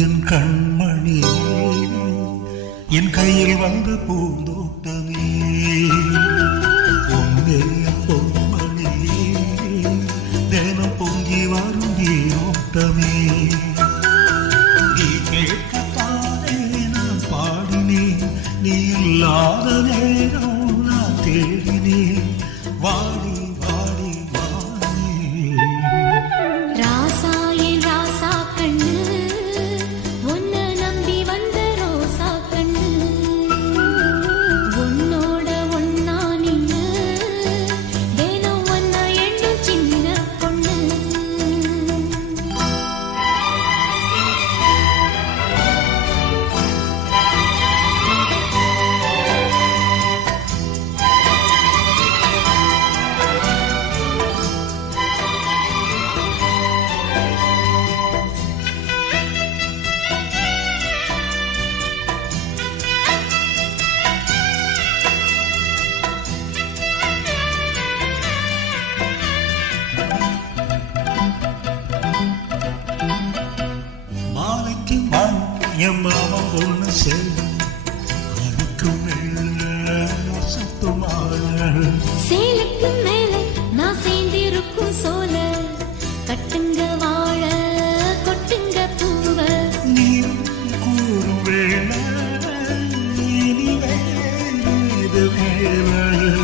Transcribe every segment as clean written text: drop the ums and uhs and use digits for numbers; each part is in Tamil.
என் கண்மணியே என் கையில் வந்த பூந்தோட்டமே பொன்னே பொன்மணியே தினம் பொங்கி வரும் நீரோட்டமே நீ கேட்கத்தானே நான் பாடினேன் நீ இல்லாத நேரம் நான் தேடினேன் வாடி வாடி வாடி ராசா என் ராசா கண்ணு உன்னை நம்பி வந்த ரோசா கண்ணு உன்னோட ஒன்னா நின்னு தினம் ஒன்னா எண்ணும் சின்ன பொண்ணு என் மாமா பொண்ணு சேரும் அதுக்கு மேல சத்துமால சேலுக்கு மேல நான் சேர்ந்திருக்கும் சோல கட்டுங்க வாழ கொட்டுங்க பூவ நீ கூறும் வேலை இனி வேறு வேலை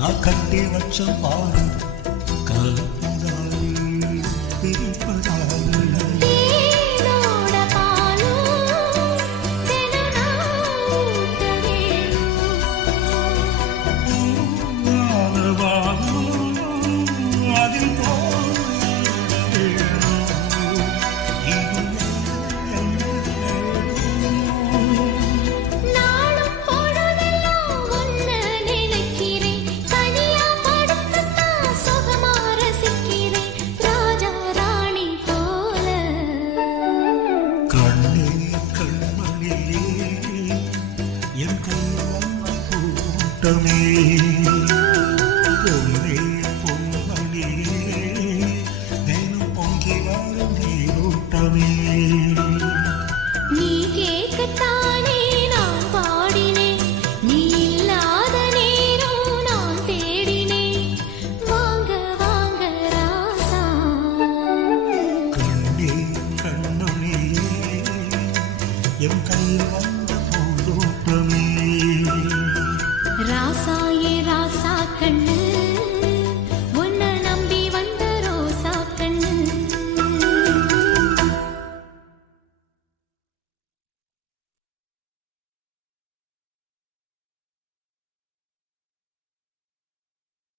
நான் கட்டி வச்ச பாரு கலப்பதால் பிரிப்பதால் என் கையில் பூட்டமே